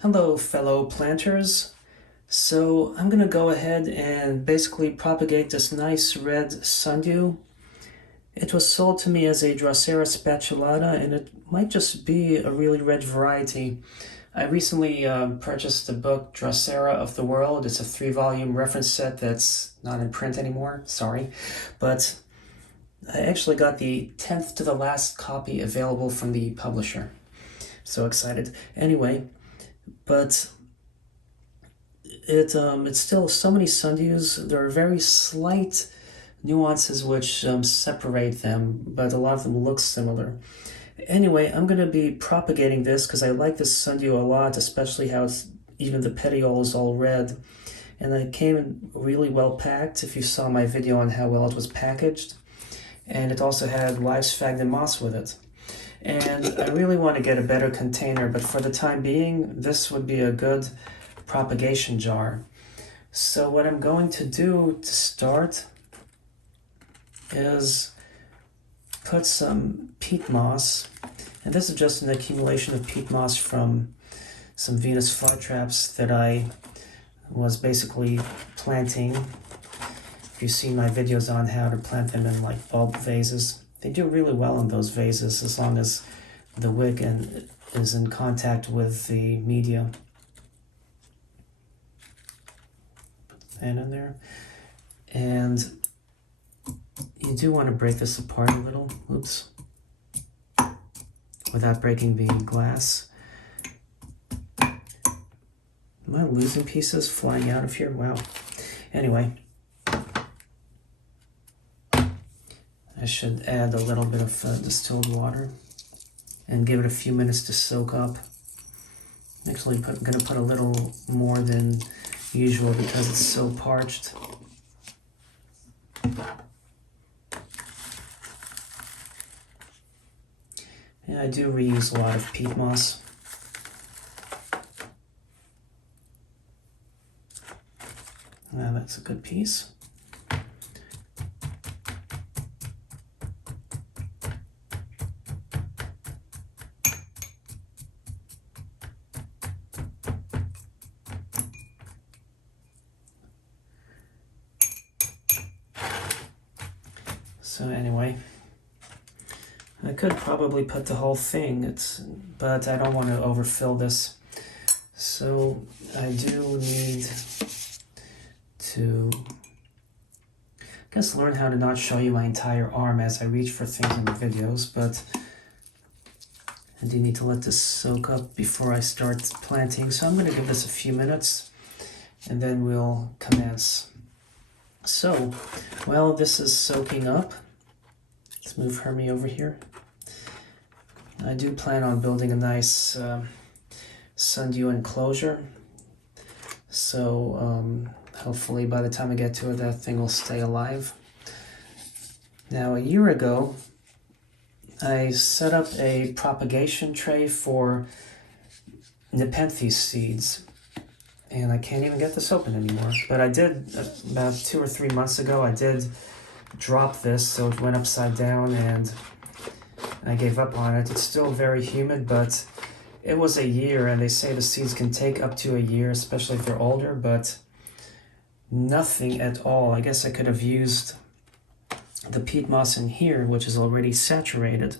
Hello, fellow planters. So I'm going to go ahead and basically propagate this nice red sundew. It was sold to me as a Drosera Spatulata, and it might just be a really red variety. I recently purchased the book Drosera Of The World. It's a 3-volume reference set that's not in print anymore, sorry. But I actually got the 10th to the last copy available from the publisher. So excited. Anyway, but it's still so many sundews. There are very slight nuances which separate them, but a lot of them look similar. Anyway, I'm going to be propagating this because I like this sundew a lot, especially how even the petiole is all red. And it came really well packed, if you saw my video on how well it was packaged. And it also had live sphagnum moss with it. And I really want to get a better container, but for the time being, this would be a good propagation jar. So what I'm going to do to start is put some peat moss, and this is just an accumulation of peat moss from some Venus Flytraps that I was basically planting. If you've seen my videos on how to plant them in like bulb vases, they do really well in those vases as long as the wick is in contact with the media. Put that in there. And you do want to break this apart a little, oops, without breaking the glass. Am I losing pieces flying out of here? Wow. Anyway, I should add a little bit of distilled water and give it a few minutes to soak up. Actually, I'm going to put a little more than usual because it's so parched. And I do reuse a lot of peat moss. That's a good piece. So anyway, I could probably put the whole thing, but I don't want to overfill this. So I do need to, I guess, learn how to not show you my entire arm as I reach for things in the videos, but I do need to let this soak up before I start planting. So I'm going to give this a few minutes and then we'll commence. So while this is soaking up, let's move Hermie over here. I do plan on building a nice sundew enclosure. So hopefully by the time I get to it, that thing will stay alive. Now, a year ago, I set up a propagation tray for Nepenthes seeds. And I can't even get this open anymore. But I did, about 2 or 3 months ago, I did drop this, so it went upside down and I gave up on it. It's still very humid, but it was a year, and they say the seeds can take up to a year, especially if they're older, but nothing at all. I guess I could have used the peat moss in here, which is already saturated.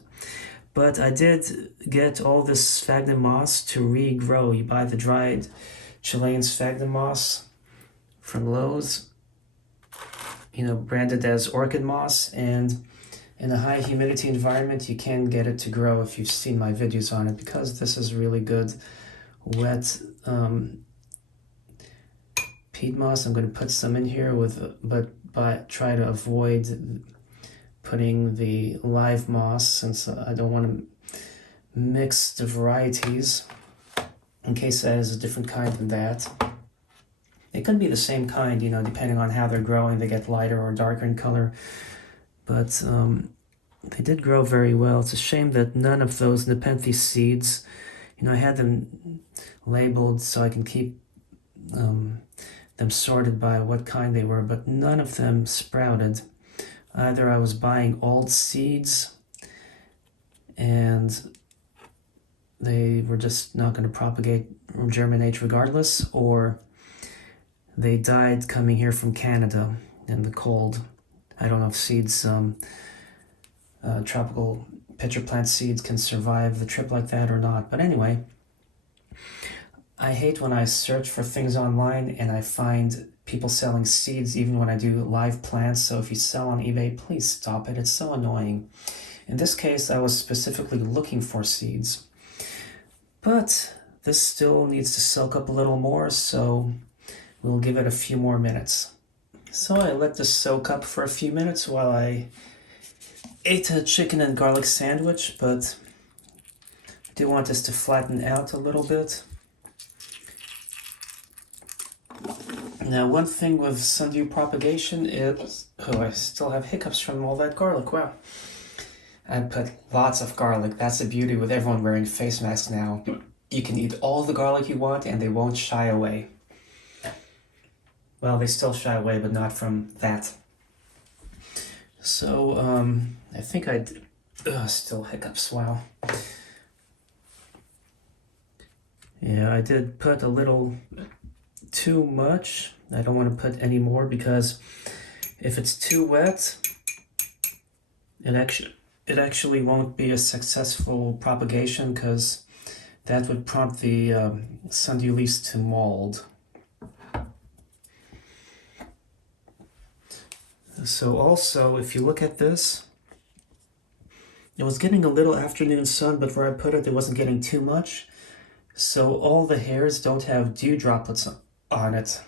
But I did get all this sphagnum moss to regrow. You buy the dried Chilean sphagnum moss from Lowe's, branded as orchid moss, and in a high humidity environment you can get it to grow if you've seen my videos on it, because this is really good wet peat moss. I'm going to put some in here but try to avoid putting the live moss since I don't want to mix the varieties in case that is a different kind than that. It could be the same kind, depending on how they're growing. They get lighter or darker in color. But they did grow very well. It's a shame that none of those Nepenthes seeds, I had them labeled so I can keep them sorted by what kind they were, but none of them sprouted. Either I was buying old seeds and they were just not going to propagate or germinate regardless, or they died coming here from Canada in the cold. I don't know if seeds, tropical pitcher plant seeds can survive the trip like that or not. But anyway, I hate when I search for things online and I find people selling seeds even when I do live plants. So if you sell on eBay, please stop it. It's so annoying. In this case, I was specifically looking for seeds. But this still needs to soak up a little more, so we'll give it a few more minutes. So I let this soak up for a few minutes while I ate a chicken and garlic sandwich, but I do want this to flatten out a little bit. Now, one thing with sundew propagation is... Oh, I still have hiccups from all that garlic, wow. I put lots of garlic. That's the beauty with everyone wearing face masks now. You can eat all the garlic you want and they won't shy away. Well, they still shy away, but not from that. So, I think I did... still hiccups, wow. Yeah, I did put a little too much. I don't want to put any more because if it's too wet, it actually won't be a successful propagation because that would prompt the sundew leaves to mold. So also, if you look at this, it was getting a little afternoon sun, but where I put it, it wasn't getting too much. So all the hairs don't have dew droplets on it.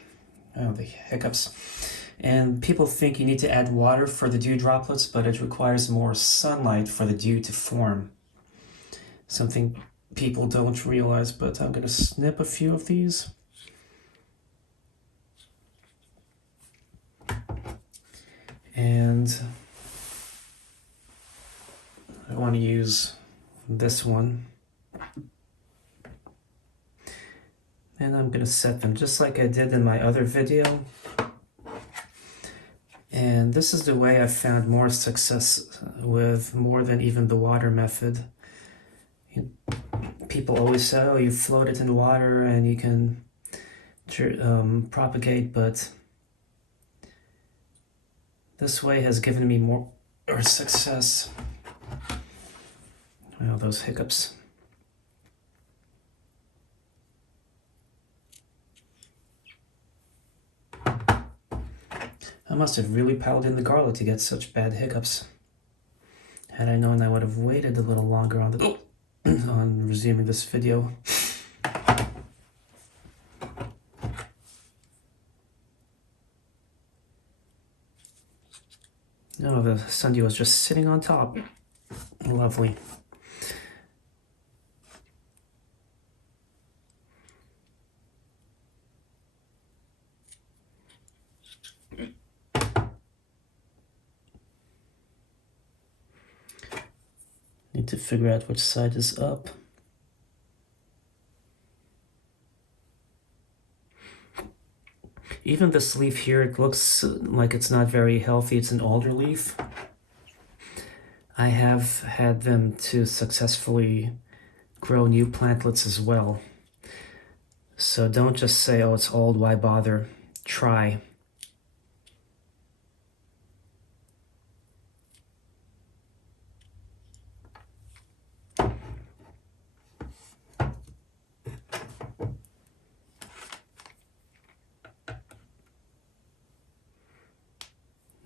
Oh, the hiccups. And people think you need to add water for the dew droplets, but it requires more sunlight for the dew to form. Something people don't realize, but I'm going to snip a few of these. And I want to use this one. And I'm going to set them just like I did in my other video. And this is the way I found more success with more than even the water method. People always say, oh, you float it in water and you can propagate, but this way has given me more success. Well, those hiccups. I must have really piled in the garlic to get such bad hiccups. Had I known, I would have waited a little longer on the on resuming this video. No, the sundew was just sitting on top. Lovely. Need to figure out which side is up. Even this leaf here, it looks like it's not very healthy. It's an alder leaf. I have had them to successfully grow new plantlets as well. So don't just say, oh, it's old, why bother? Try.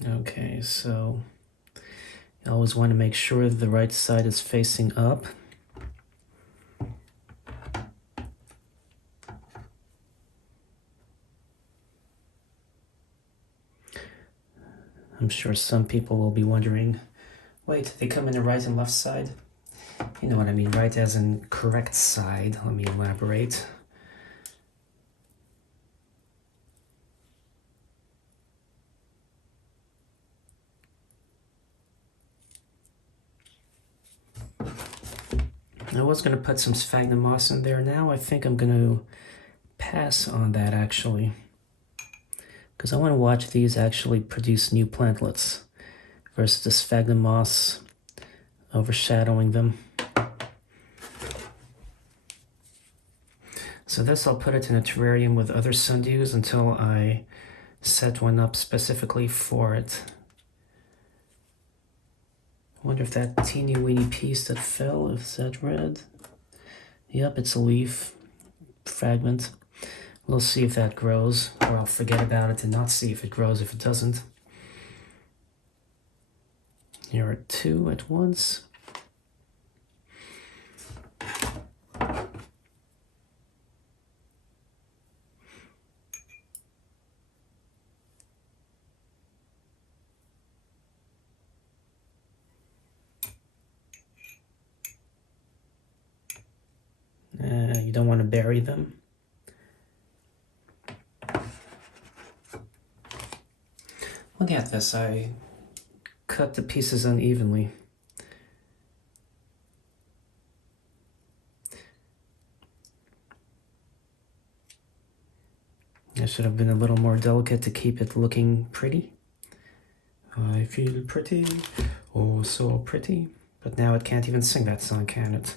Okay, so you always want to make sure the right side is facing up. I'm sure some people will be wondering, wait, they come in the right and left side? You know what I mean, right as in correct side. Let me elaborate. I was going to put some sphagnum moss in there. Now I think I'm going to pass on that actually, because I want to watch these actually produce new plantlets versus the sphagnum moss overshadowing them. So this I'll put it in a terrarium with other sundews until I set one up specifically for it. I wonder if that teeny weeny piece that fell, is that red? Yep, it's a leaf fragment. We'll see if that grows, or I'll forget about it and not see if it grows if it doesn't. Here are two at once. You don't want to bury them. Look at this, I cut the pieces unevenly. I should have been a little more delicate to keep it looking pretty. I feel pretty, oh so pretty. But now it can't even sing that song, can it?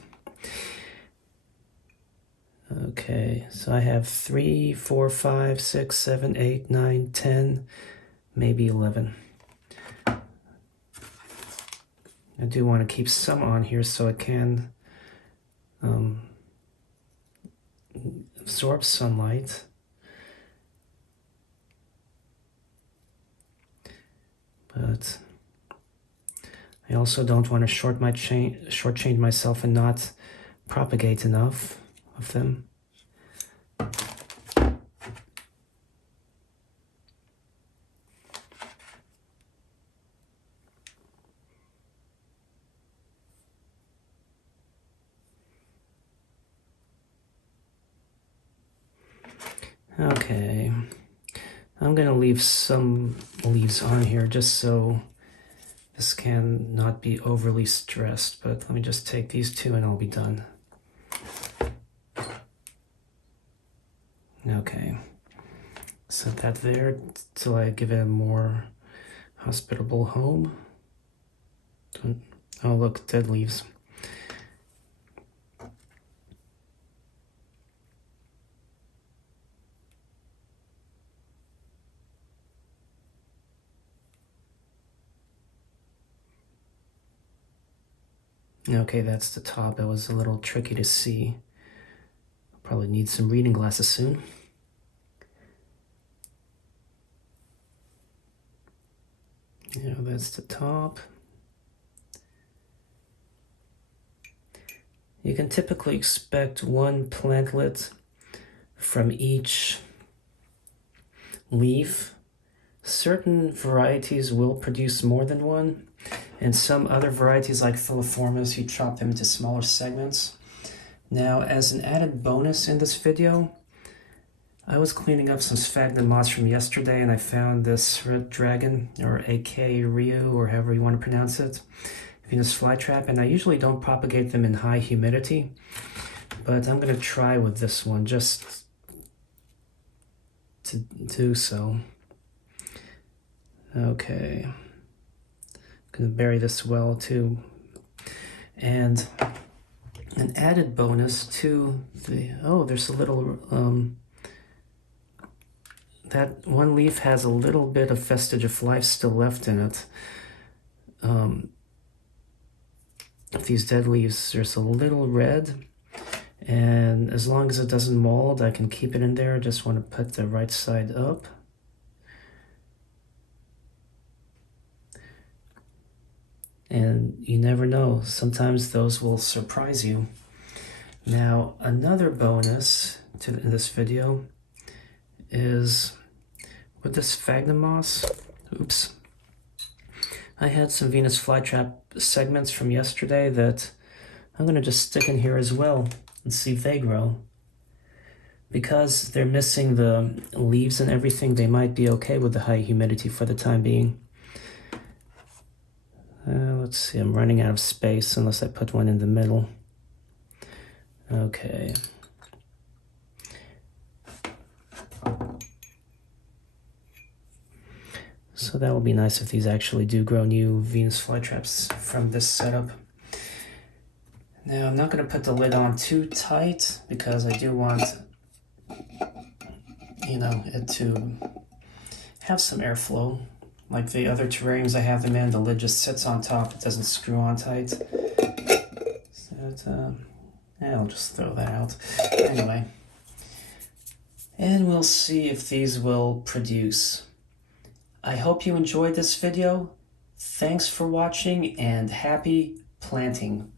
Okay, so I have 3, 4, 5, 6, 7, 8, 9, 10, maybe 11. I do want to keep some on here so it can absorb sunlight. But I also don't want to shortchange myself and not propagate enough of them. Okay, I'm gonna leave some leaves on here just so this can not be overly stressed, but let me just take these two and I'll be done. Okay, set that there till I give it a more hospitable home. Oh look, dead leaves. Okay, that's the top. It was a little tricky to see. Probably need some reading glasses soon. Yeah, that's the top. You can typically expect one plantlet from each leaf. Certain varieties will produce more than one, and some other varieties like Filiformis, you chop them into smaller segments. Now, as an added bonus in this video, I was cleaning up some sphagnum moss from yesterday and I found this red dragon, or Akai Ryu, or however you want to pronounce it, Venus Flytrap, and I usually don't propagate them in high humidity, but I'm going to try with this one just to do so. Okay, I'm going to bury this well too. And an added bonus to the, oh, there's a little, that one leaf has a little bit of vestige of life still left in it. These dead leaves, there's a little red, and as long as it doesn't mold, I can keep it in there. I just want to put the right side up. And you never know, sometimes those will surprise you. Now, another bonus in this video is with this sphagnum moss. Oops. I had some Venus Flytrap segments from yesterday that I'm going to just stick in here as well and see if they grow. Because they're missing the leaves and everything, they might be okay with the high humidity for the time being. Let's see, I'm running out of space unless I put one in the middle. Okay. So that will be nice if these actually do grow new Venus flytraps from this setup. Now I'm not going to put the lid on too tight because I do want you know, it to have some airflow. Like the other terrariums I have them in, the lid just sits on top, it doesn't screw on tight. So yeah, I'll just throw that out. Anyway, and we'll see if these will produce. I hope you enjoyed this video. Thanks for watching and happy planting.